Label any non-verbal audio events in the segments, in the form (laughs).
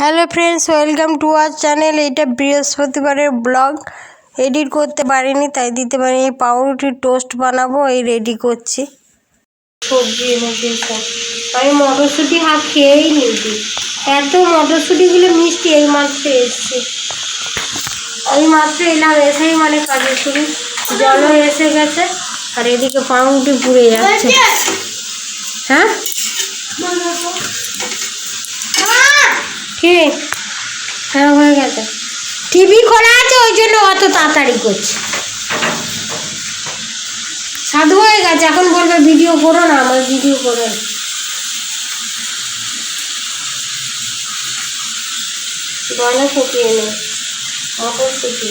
Hello friends, welcome to our channel. এটা বৃহস্পতিবারের blog. Edit করতে পারিনি, তাই দিতে পারিনি। পাউরুটির টোস্ট বানাবো, এই রেডি করছি। সবজি আমি মটরশুঁটি হাফ খেয়েই নিয়েছি। এত মটরশুঁটিগুলো মিষ্টি এই মাত্র এসছে। এই মাত্র এলাম, এসেই মানে কাজে শুরু। জলও এসে গেছে, আর এদিকে পাউরুটি পুড়ে যাচ্ছে। হ্যাঁ? কি? হ্যাঁ হয়ে গেছে। টিভি খোলা আছে, ওই জন্য অত তাড়াতাড়ি করছে। সাধু হয়ে গেছে, এখন বলবে ভিডিও করো না, আমার ভিডিও করে গলা ফুটিয়ে নেই মটরশুটি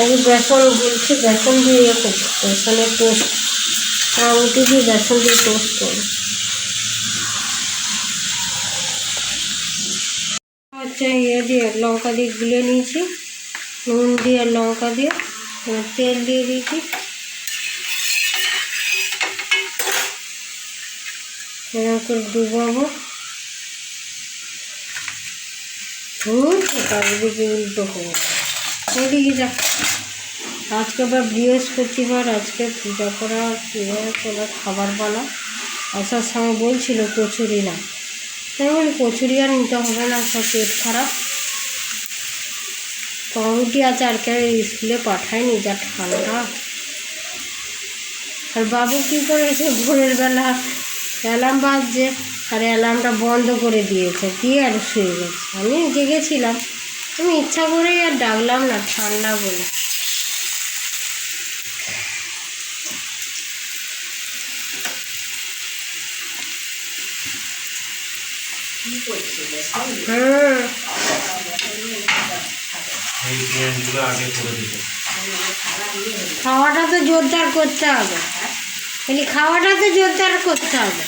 আমি বেসন বলছি বেসন দিয়ে ইয়ে বেসনের টোস্ট রুটি দিয়ে বেসন দিয়ে টোস্ট করব। হচ্ছে ইয়ে দিয়ে লঙ্কা দিয়ে গুলে নিয়েছি, নুন দিয়ে লঙ্কা দিয়ে তেল দিয়ে দিয়েছি। এরকম করে ডুবাবো। আজকে আবার বৃহস্পতিবার, আজকে পূজা করা খাবার বানা আসার সময় বলছিল কচুরি না। বলি কচুরি আর নিতে হবে না, সব পেট খারাপ। পাউরুটি আছে আর কে স্কুলে পাঠায়নি যা ঠান্ডা। আর বাবু কী করেছে ভোরের বেলা অ্যালার্ম বাজছে? আর অ্যালার্মটা বন্ধ করে দিয়েছে দিয়ে আর শুয়ে গেছে আমি জেগেছিলাম। আমি ইচ্ছা করেই আর ডাকলাম না, ঠান্ডা বলে হুম এই পেঁয়াজগুলো আগে করে দিতে খাওয়াটা তো জোরদার করতে হবে। বলি খাওয়াটা তো জোরদার করতে হবে।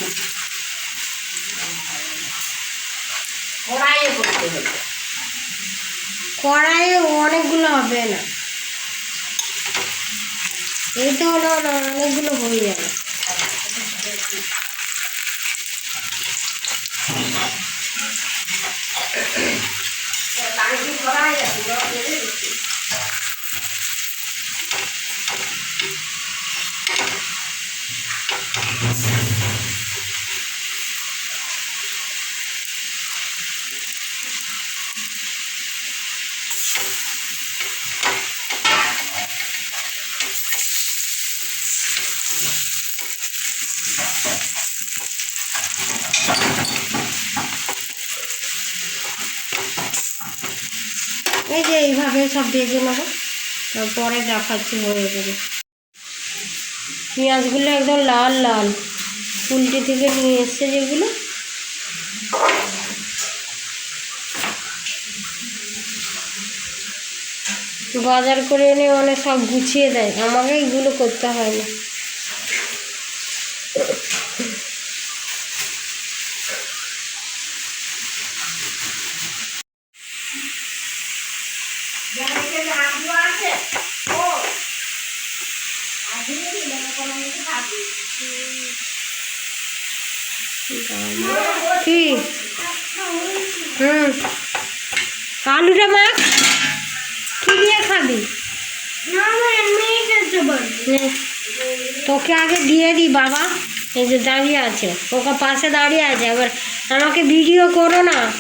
কড়াইয়ে অনেকগুলো হবে না। এই তো হলো না অনেকগুলো হয়ে যাবে এই যে এইভাবে সব ভেজে নেব। তারপরে দেখাচ্ছি হয়ে যাবে। পেঁয়াজগুলো একদম লাল লাল। উল্টে থেকে নিয়ে এসছে যেগুলো। বাজার করে এনে মানে সব গুছিয়ে দেয়। আমাকে এগুলো করতে হয় না। কি? হুম। আলুটা মাখ। কি দিয়ে খাবি? তোকে আগে দিয়ে দিই বাবা। এই যে দাঁড়িয়ে আছে। ওকে পাশে দাঁড়িয়ে আছে। এবার আমাকে ভিডিও করো না।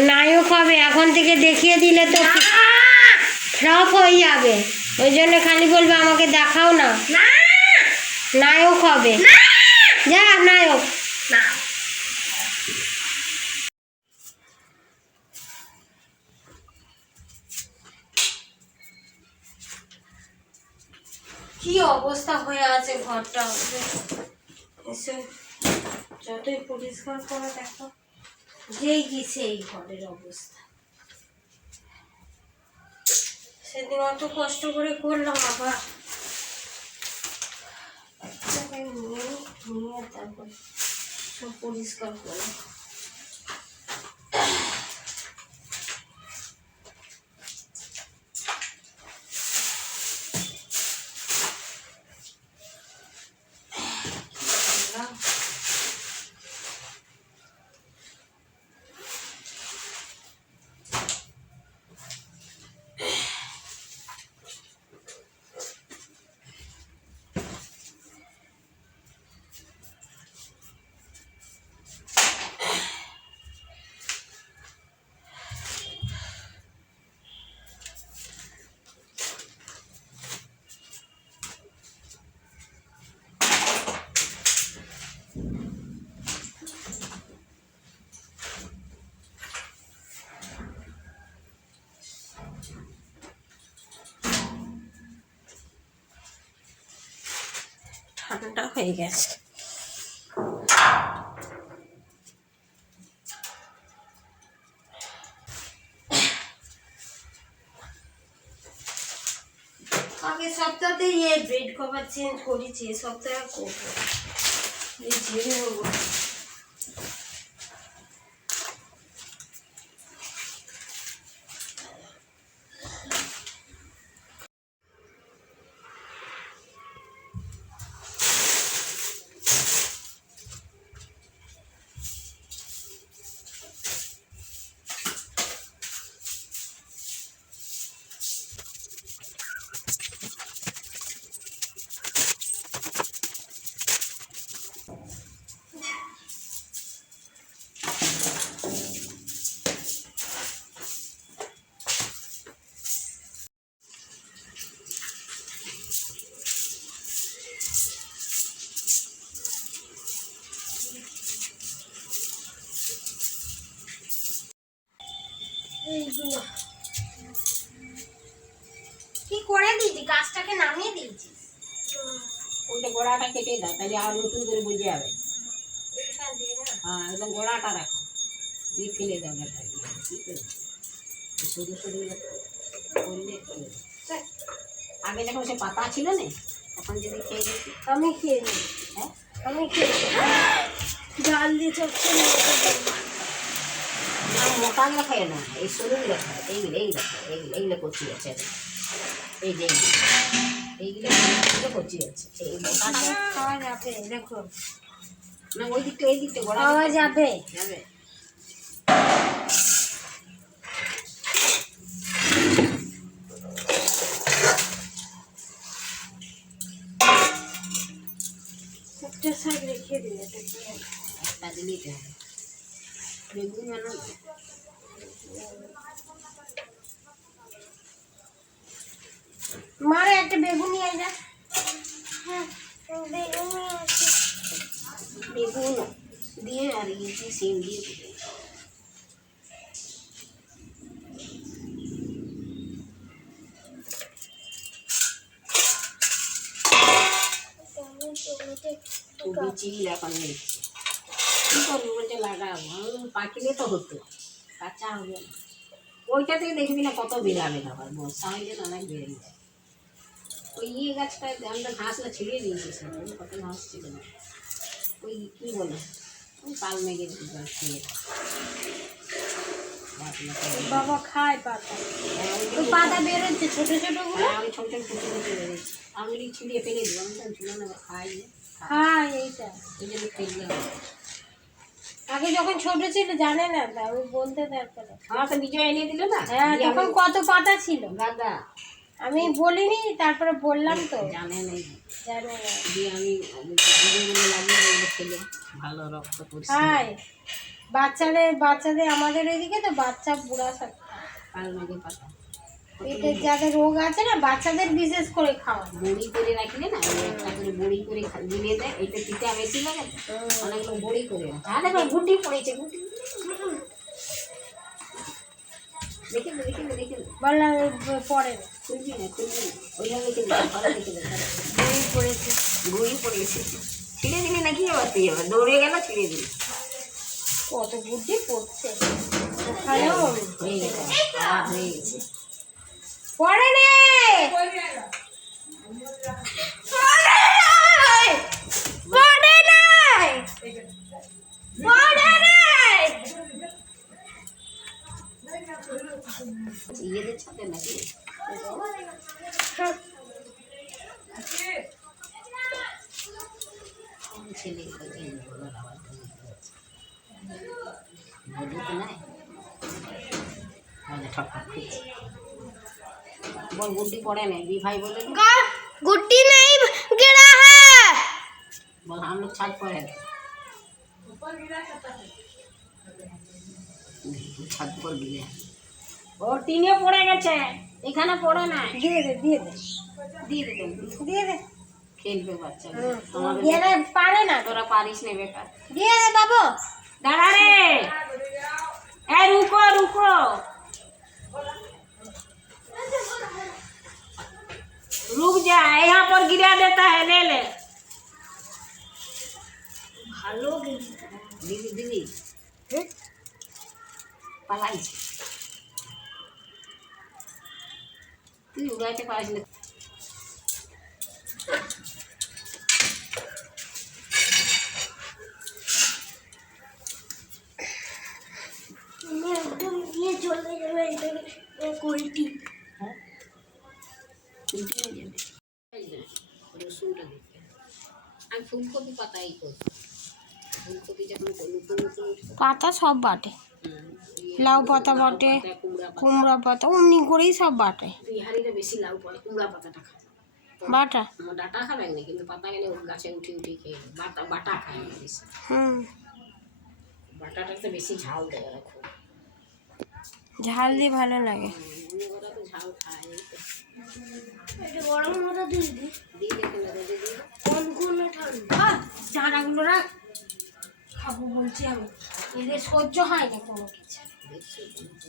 নায়ক হবে। এখন থেকে দেখিয়ে দিলে তো ফ্লপ হয়ে যাবে। ওই জন্য খালি বলবে আমাকে দেখাও না। নায়ক হবে। যা নায়ক কি অবস্থা হয়ে আছে ঘরটা? এসে, যতই পরিষ্কার করে দেখো যেই কি সেই ঘরের অবস্থা। সেদিন অত কষ্ট করে করলাম, আবার নিয়ে নিয়ে তারপর সব পরিষ্কার করলাম ঠান্ডা হয়ে গেছে আগে সপ্তাহতে ইয়ে বেড কভার চেঞ্জ করেছি সপ্তাহে করব। এই ঝেড়ে কি করে দিয়েছি গাছটাকে নামিয়ে দিয়েছি ওইটা গোড়াটা কেটে দাও তাহলে আর নতুন করে বুঝে যাবে। না? হ্যাঁ একদম গোড়াটা রাখো। দিয়ে ফেলে দাও দেখা দিয়ে করবে সরু সরু করলে আগে যখন সে পাতা ছিল না তখন যদি খেয়ে দিতি আমি খেয়ে নিই। হ্যাঁ? আমি খেয়ে (gasps) জাল দিয়ে আর মোটাগুলো খাই না এই সরুগুলো খায় এইগুলো এইগুলো খায় এইগুলো এইগুলো কচি আছে এই এইগুলো এইগুলো কচি আছে এই মোটাটা খাওয়া যাবে দেখো না ওই দিকটা এই দিকটা খাওয়া যাবে যাবে একটা রেখে দিলে একটা বেগুন মারে একটা বেগুনি আই যা। হ্যাঁ বেগুনি বেগুন দিয়ে আর ইয়ে সিম দিয়ে খুবই চিল এখন দেখছি কী করব বলছে লাগাবো পাকিলে তো হতো। কাঁচা হবে না। ওইটাতে দেখবি না কত বেরাবে না আবার বর্ষা হইলে না অনেক বেড়ে যায় ওই ইয়ে গাছটা আমরা ঘাসটা ছিঁড়িয়ে দিয়েছি কত ঘাস ছিল। না ওই কী বলে ওই পাল মেঘের বাবা খায় পাতা। হ্যাঁ, পাতা বেরোচ্ছে ছোট ছোট আমি ছোট ছোট কুচি কুচি আমি ছিঁড়িয়ে ফেলে দিই আমি তো ছিল না খাই খায় এইটা। এই জন্য ফেললাম। আগে যখন ছোট ছিল জানে না তা আমি বলতে তারপরে তো বিজয় এনে দিল না? হ্যাঁ তখন কত পাতা ছিল। গাদা আমি বলিনি তারপরে বললাম তো। জানে নেই। জানে না। দিয়ে আমি লাগিয়ে ভালো রক্ত পরিষ্কার খায় বাচ্চাদের বাচ্চাদের আমাদের এদিকে তো বাচ্চা বুড়া সব। পাতা। পেটের যাদের রোগ আছে না বাচ্চাদের বিশেষ করে খাওয়া বড়ি করে রাখলে না ওই একটা করে বড়ি করে দিলে দেয় এটা তিতা বেশি লাগে তো। অনেকগুলো বড়ি করে হ্যাঁ দেখো গুটি পড়েছে গুটি। দেখে দেখে দেখে বললাম পরে। না না খুলবি না। ওইভাবে রেখে দে ভালো রেখে দে ভালো। বই পড়েছে। বড়ি পড়েছে। ছিঁড়ে দিলি নাকি আবার তুই আবার দৌড়ে গেল ছিঁড়ে দিলি কত বুদ্ধি পড়ছে। ওখানেও হয়ে গেছে হয়ে গেছে। পড়ে নে। পড়ে নাই পড়ে নাই ইয়েদের ছেলে বলি ঠক ঠক খেয়েছে বল গুড্ডি পড়ে নেই बी भाई बोले ना गुड्डी नहीं गिरा है बोल हम लोग छत पर है छत पर गिरे ওর টিনে পড়ে গেছে এখানে পড়ে না দিয়ে দে দিয়ে দে দিয়ে দে তুমি। দিয়ে দে খেলবে বাচ্চা হুম, এরা পারে না তো। তোরা পারিস না বেকার দিয়ে দে বাবু দাঁড়া রে এ রুকো রুকো रुक जा यहाँ पर गिरा देता है ले ले। ये दीदी दीदी। पलाई उगा ये चोले कोल्टी ফুলকপি পাতাই ফুলকপি যখন নতুন নতুন পাতা সব বাটে। লাউ পাতা বাটে কুমড়া পাতা। অমনি করেই সব বাটে। হাড়িতে বেশি লাউ পড়ে কুমড়া পাতাটা খায়। বাটা? ডাটা খাবেন না কিন্তু পাতা গেলে গাছে উঠে উঠে খেয়ে বাটা বাটা খায় না বেশি। হুম। বাটাটাতে বেশি ঝাল দেয় খুব। ঝাল দিয়ে ভালো লাগে। তো ঝাল খায় গরম মতো দিয়ে দিই দিয়ে দেখে দিয়ে কোন কোন ঠান্ডা চারাগুলো রাখ। খাব বলছি আমি। এদের সহ্য হয় না কোনো কিছু।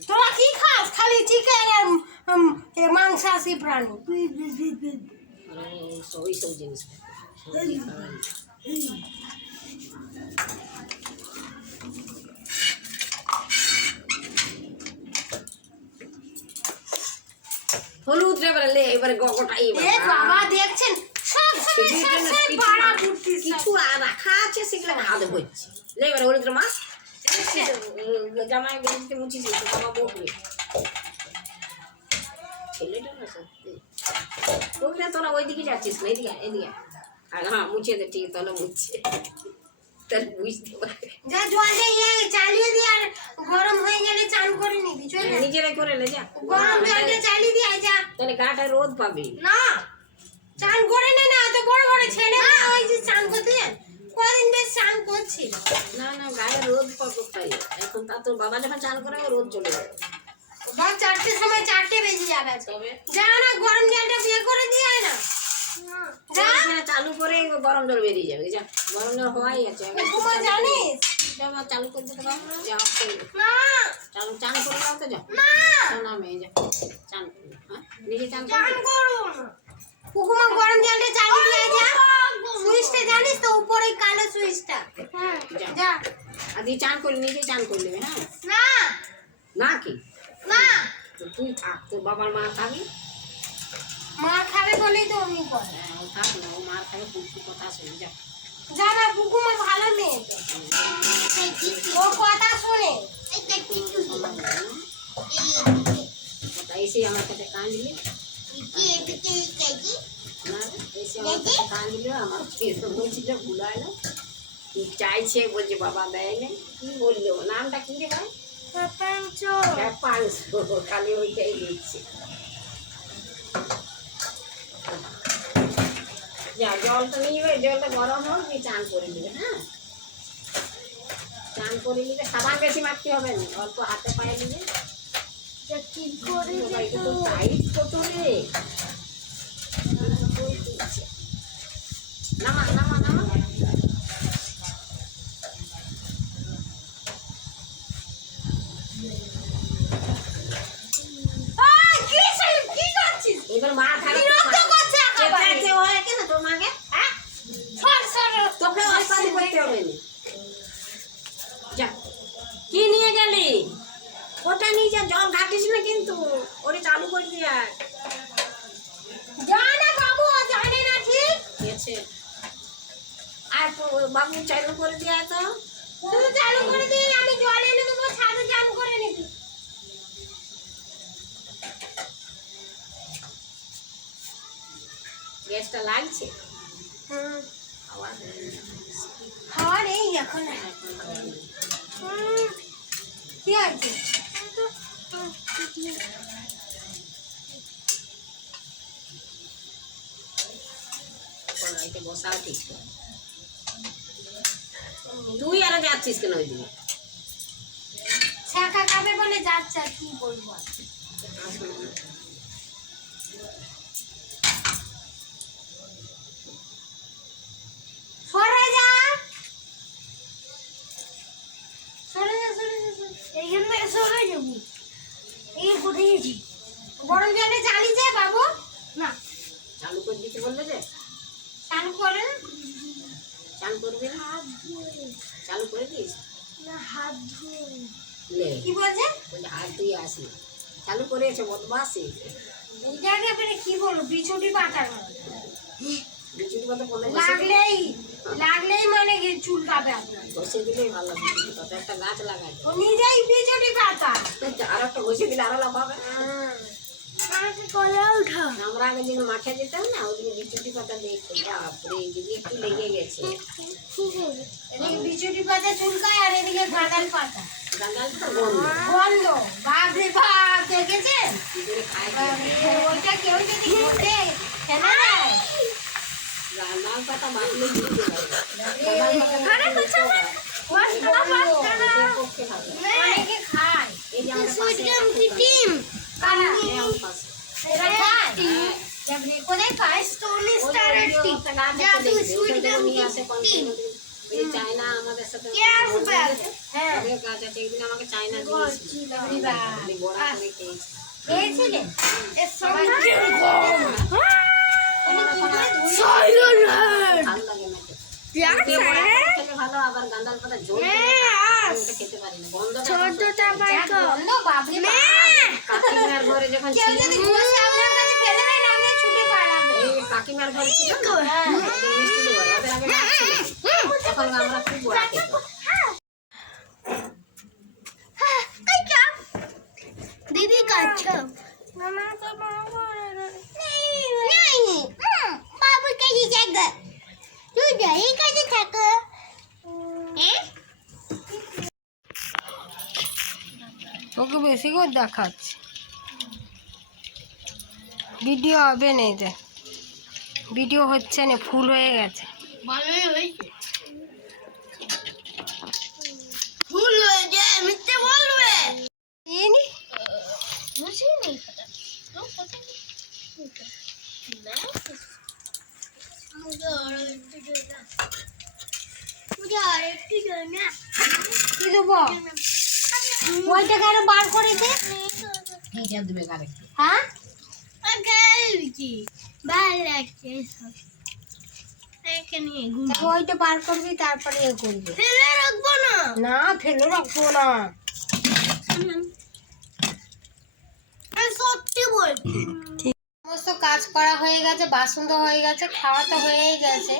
তোরা কি খাস? খালি চিকেন আর মাংসাশী প্রাণী। ওই- সব জিনিস। সবজি খাওয়ায় না। হলুদ রে এবারে লে এবারে গগটাই এ বাবা দেখছেন? সব সময় সব সময় বাড়া ঘুরতিস কিছু আর রাখা আছে সেগুলো ভাত হচ্ছে লে এবারে হলুদ রে মা। জামাই বেরিয়ে মুছিস বাবা বকবে। ছেলেটা না সত্যি। ওইটা তোরা ওইদিকে যাচ্ছিস না এদিকে এদিকে আর হ্যাঁ মুছে দে ঠিক তাহলে মুছে। তাহলে বুঝতে পারবে যা জল দিয়ে ইয়ে চালিয়ে দিয়ে আর গরম হয়ে গেলে চান করে নিবি চলে নিজেরাই করে লে যা। গরম জলটা চালিয়ে দিয়ে আয়, যা। তাহলে গাটা রোদ পাবি। না চান করে নে না এত বড় বড় ছেলে। ওই যে চান করতে যান। কদিন বেশ চান করছিল। না না গায়ে রোদ পাবো তাই। এখন তা তোর বাবা যখন চান করে রোদ চলে যাবে। বা চারটের সময় চারটে বেজে যাবে তবে যা না গরম জলটা বিয়ে করে দিয়ে না। চালু করে গরম জল বেরিয়ে যাবে যা। গরম জল হওয়াই আছে। চালু জানিস? চালু করে দিতে পারব যা চালু চান করে দাও তো যা। না মেয়ে যা। চান হ্যাঁ? নিজে চান কুকুমা গরম জলটা চালিয়ে দিয়ে যা। সুইচটা জানিস তো উপরে কালো সুইচটা। হ্যাঁ। যা। যা। আর দিয়ে চান করে নিজে চান করে নেবে হ্যাঁ? না না কি? না তুই থাক তোর বাবার মা খাবি মা খাবে বলেই তো আমি করে হ্যাঁ, থাক না ও মার খাবে পুকুর কথা শুনে যা যা না কুকুমা ভালো মেয়ে। ও কথা শোনে। এসে আমার কাছে কাঁদলি না এসে আমার কাছে কাঁদলি আমার বলছিল কি চাইছে বলছে বাবা দেয় না কি বলল নামটা কি রে ভাই? হ্যাঁ পাঁচশো খালি ওইটাই দিচ্ছে। যা জলটা নিবে জলটা গরম হোক দিয়ে চান করে নিবে হ্যাঁ? চান করে নিলে সাবান বেশি মাখতে হবে না অল্প হাতে পায়ে বাবা, এটা তো টাইট কত রে। নামা নামা নামা আয়, কি সে- কি করছিস? এবার মা খাবে বিরক্ত করছে একেবারে। চেঁচাইতে হয় কেন তোর মাকে হ্যাঁ সর, সর। তোকে অস্পাদি করতে হবে না যা কি নিয়ে গেলি ওটা নিয়ে যা জল ঘাটিস না কিন্তু ওরে চালু করে দিয়ে আয়। যা না বাবু, ও জানে না ঠিক। ঠিক আছে আর তো- বাবু চালু করে দিয়ে আয় তো শুধু চালু করে দিয়ে আমি জল এনে দেবো, ছাদে চান করে নিবি। গ্যাসটা লাগছে হুম, আওয়াজ খাওয়া নেই এখন আর। হুম, কি আছে? কড়াইতে বসাও ঠিক করে। তুই আরও যাচ্ছিস কেন ওই দিকে ছ্যাঁকা খাবে বলে যাচ্ছে আর কি বলব। সরে যা। সরে যা সরে যা এইখান থেকে সরে যাব। এই কোথায় গেছি? গরম জলে চালিয়ে যায় বাবু। না। চালু করে দিতে বললে যে? চালু করে চান করবি হাত ধুয়ে। চালু করে দিস না হাত ধুয়ে। কি বলছে? বলছে আর তুই আসি। চালু করেছে বদমাসি এটাকে আপনি কি বলব বিছুটি পাতার মতো। বিচুটি কথা বলে লাগলেই লাগলেই মানে কি চুলকাবে আপনার। বসে দিলেই ভালো কথা একটা গাছ লাগাই নিজেই বিছুটি পাতা। আর একটা বসে দিলে আরও লাভ হবে আমাকে কলে উঠা আমরা আগে দিন মাঠে যেতাম না ওদিকে বিচুটি পাতা দেখতো। বাপরে যদি একটু লেগে গেছে। এদিকে বিছুটি পাতা চুলকায় আর এদিকে গাঁদাল পাতা। গাঙ্গাল তো গন্ধ গন্ধ বাপরে বাপ দেখেছেন? ওইটা কেউ যদি ঘটে ফেলে দেয় পাতা বাচ্চা পক্ষে ভালো অনেকে খায়। এই যে আমার চায়না আমাদের সাথে হ্যাঁ একদিন আমাকে চায়না ভালো আবার পাতা খেতে পারি না গন্ধ দিদি ওকে বেশি করে দেখাচ্ছে। ভিডিও হবে না যে ভিডিও হচ্ছে না ফুল হয়ে গেছে। ভালোই হয়েছে। ফুল হয়েছে মিথ্যে বলবে। কি? দেবো? ওইটা কেন বার করে দে এইটা দেবে আগালছি ভালো লাগছে বার করবি তারপরে এ করবি। ফেলে রাখব না। না ফেলে রাখব না। সত্যি বলছি। সমস্ত কাজ করা হয়ে গেছে বাসন তো হয়ে গেছে খাওয়া তো হয়েই গেছে।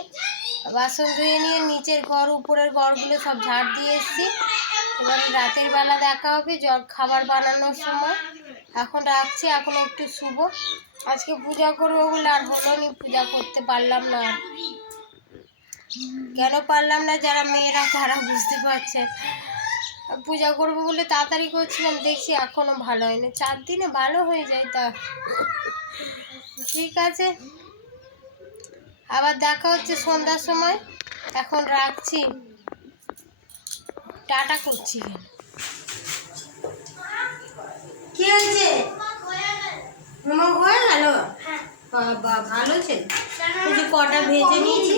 বাসন ধুয়ে নিয়ে নিচের ঘর উপরের ঘরগুলো সব ঝাড় দিয়ে এসেছি। এবার রাতের বেলা দেখা হবে জল খাবার বানানোর সময়। এখন রাখছি এখন একটু শুভ আজকে পূজা করব বলে আর হলো নি, পূজা করতে পারলাম না কেন পারলাম না যারা মেয়েরা তারা বুঝতে পারছে। পূজা করব বলে তাড়াতাড়ি করছিলাম দেখছি এখনও ভালো হয়নি। চার দিনে ভালো হয়ে যায় তা। ঠিক আছে। আবার দেখা হচ্ছে সন্ধ্যার সময়। এখন রাখছি। টাটা করছি। কি হয়েছে? মোমো হয়ে। গেল বাবা ভালো ছিল। যে কটা ভেজে নিয়েছি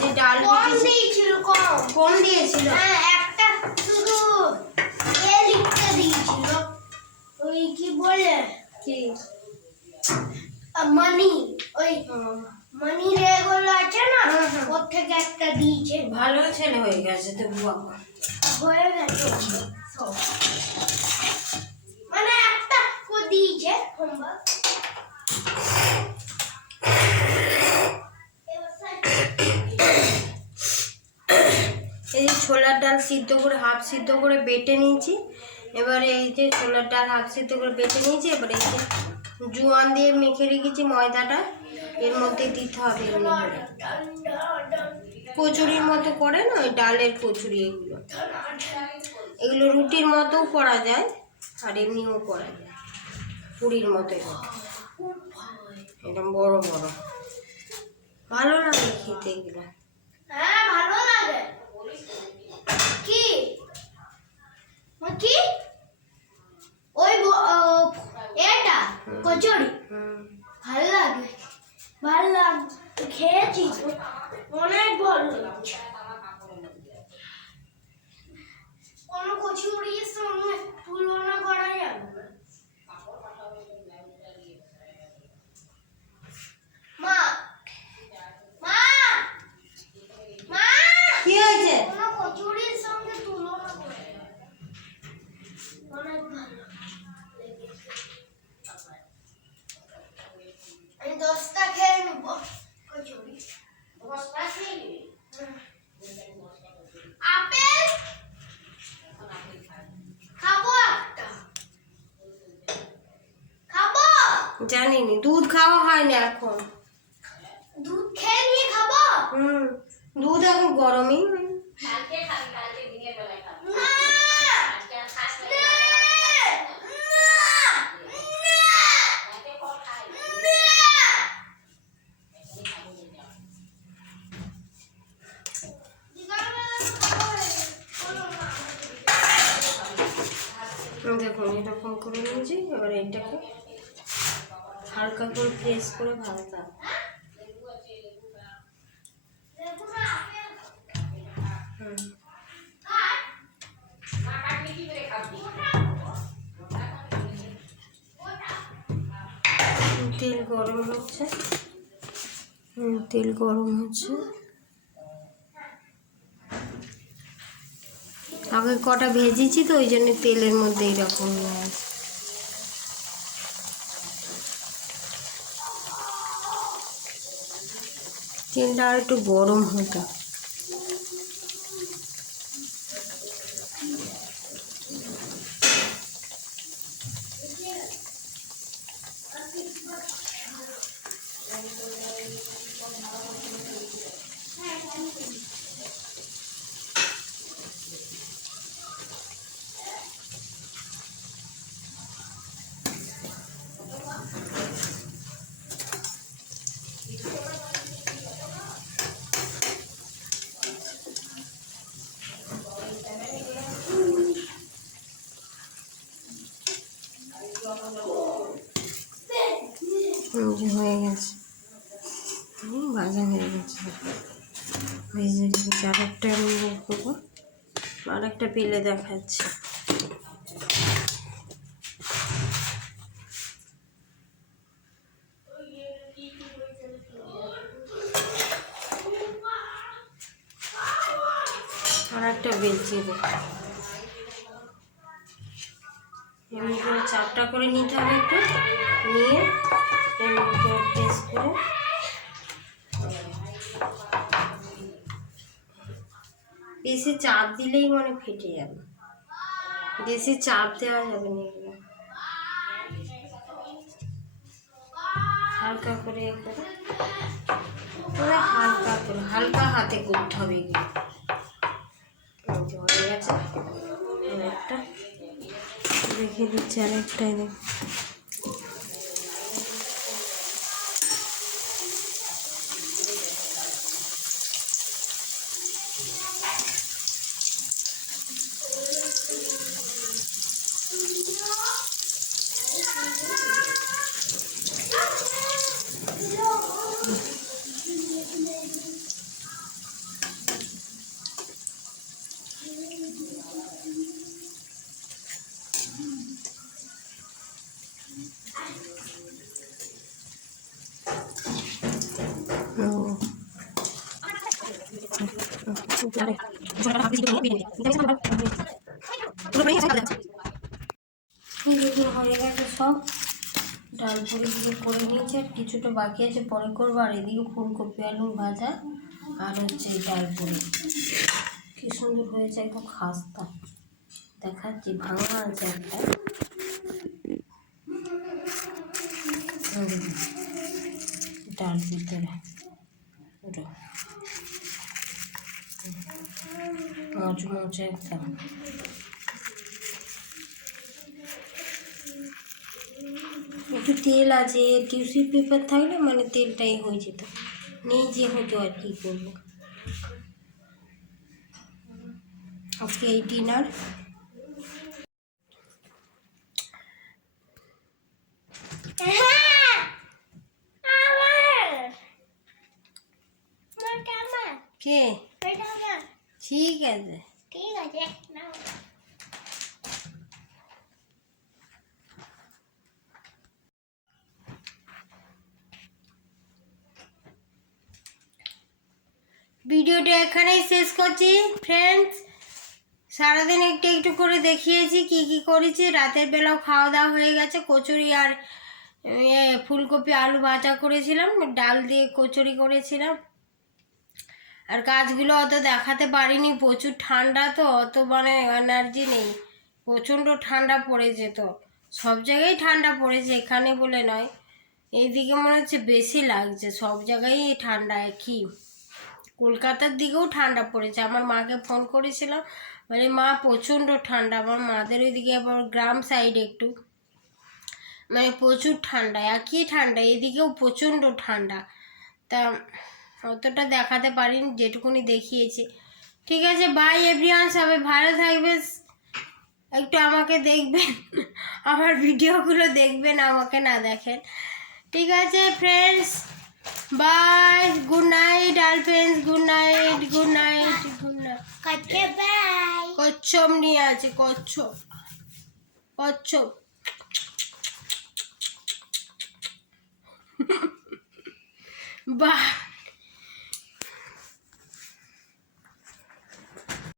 যে ডাল কম দিয়েছিল কম। কম দিয়েছিল? হ্যাঁ একটা শুধু এ লিখতে দিয়েছিল। ওই কি বলে? কি? মানি। ওই মানি রেগুলো আছে না হুম, হুম। ওর থেকে একটা দিয়েছে। ভালো ছেলে হয়ে গেছে তো বাবা। হয়ে গেছে। দিয়েছে হোমওয়ার্ক এই ছোলার ডাল সিদ্ধ করে, হাফ সিদ্ধ করে বেটে নিয়েছি। এবারে এই যে ছোলার ডাল হাফ সিদ্ধ করে বেটে নিয়েছি, এবারে এই যে জোয়ান দিয়ে মেখে রেখেছি ময়দাটা। এর মধ্যে দিতে হবে কচুরির মতো করে না, ওই ডালের কচুরি এগুলো। এগুলো রুটির মতোও করা যায়, আর এমনিও করা যায়। পুরীর মতো এরকম বড় বড়। ভালো লাগে খেতে এগুলো। হ্যাঁ ভালো লাগে কি মা কি ওই ব- আহ, এটা কচুরি হুম ভালো লাগে ভালো লাগে খেয়েছি তো অনেক ভালো লাগছে কোনো কচুরির সঙ্গে তুলনা করা যাবে না মা মা মা কি হয়েছে কোনো কচুরির সঙ্গে তুলনা করে জানিনি দুধ খাওয়া হয় না এখন। দুধ খেয়ে নিয়ে খাব? হুম দুধ এখন গরমই। কালকে খাবি কালকে দিনের বেলায় খাবি। দেখুন এরকম করে নিয়েছি এবার এইটাকে হালকা করে প্রেস করে হুম। তেল গরম হচ্ছে। তেল গরম হচ্ছে। আগে কটা ভেজেছি তো, ওই জন্য তেলের মধ্যে এইরকম আছে তেলটা আর একটু গরম হতো হুম, যে হয়ে গেছে। ভাজা হয়ে গেছে। ভেজে আর একটা আমি করব। আর একটা পেলে দেখাচ্ছি। দিলেই মানে ফেটে যাবে। বেশি চাপ দেওয়া যাবে না এগুলো। হালকা করে করে হালকা করে, হালকা হাতে করতে হবে এগুলো। একটা রেখে দিচ্ছি আরেকটাই দেখ ও এগুলো হয়ে গেছে সব ডাল পুরিগুলো করে নিয়েছি কিছুটা বাকি আছে পরে করব আর এদিকে ফুলকপি আলুর ভাজা আর হচ্ছে ডাল কি সুন্দর হয়েছে একদম খাস্তা দেখাচ্ছি ভাঙা আছে একটা। ডাল ভিতরে পুরো মচমচে একদম একটু তেল আছে টিউসি পেপার থাকলে মানে তেলটাই হয়ে যেত। নেই যে হতো আর কি করব। আজকে এই ডিনার হ্যাঁ কে? ঠিক আছে। ঠিক আছে নাও। ভিডিওটা এখানেই শেষ করছি। ফ্রেন্ডস সারাদিন একটু একটু করে দেখিয়েছি কি কি করেছি। রাতের বেলাও খাওয়া দাওয়া হয়ে গেছে। কচুরি আর ফুলকপি আলু ভাজা করেছিলাম। ডাল দিয়ে কচুরি করেছিলাম। আর গাছগুলো অত দেখাতে পারিনি, প্রচুর ঠান্ডা তো, অত মানে এনার্জি নেই। প্রচণ্ড ঠান্ডা পড়েছে তো সব জায়গায় ঠান্ডা পড়েছে, এখানে বলে নয়। এইদিকে মনে হচ্ছে বেশি লাগছে, সব জায়গায় ঠান্ডা কি কলকাতার দিকেও ঠান্ডা পড়েছে। আমার মাকে ফোন করেছিলাম মানে মা, প্রচণ্ড ঠান্ডা। আমার মাদের ওইদিকে আবার গ্রাম সাইড একটু। মানে প্রচুর ঠান্ডা, একই ঠান্ডা, এদিকেও প্রচণ্ড ঠান্ডা। তা অতটা দেখাতে পারিনি যেটুকুনি দেখিয়েছি। ঠিক আছে বাই এভরিওয়ান সবাই ভালো থাকবে। একটু আমাকে দেখবেন আমার ভিডিওগুলো দেখবেন আমাকে না দেখেন। ঠিক আছে friends bye good night all friends good night good night good night bye কচ্ছপ নিয়ে আছে কচ্ছপ। কচ্ছপ। (laughs) বাহ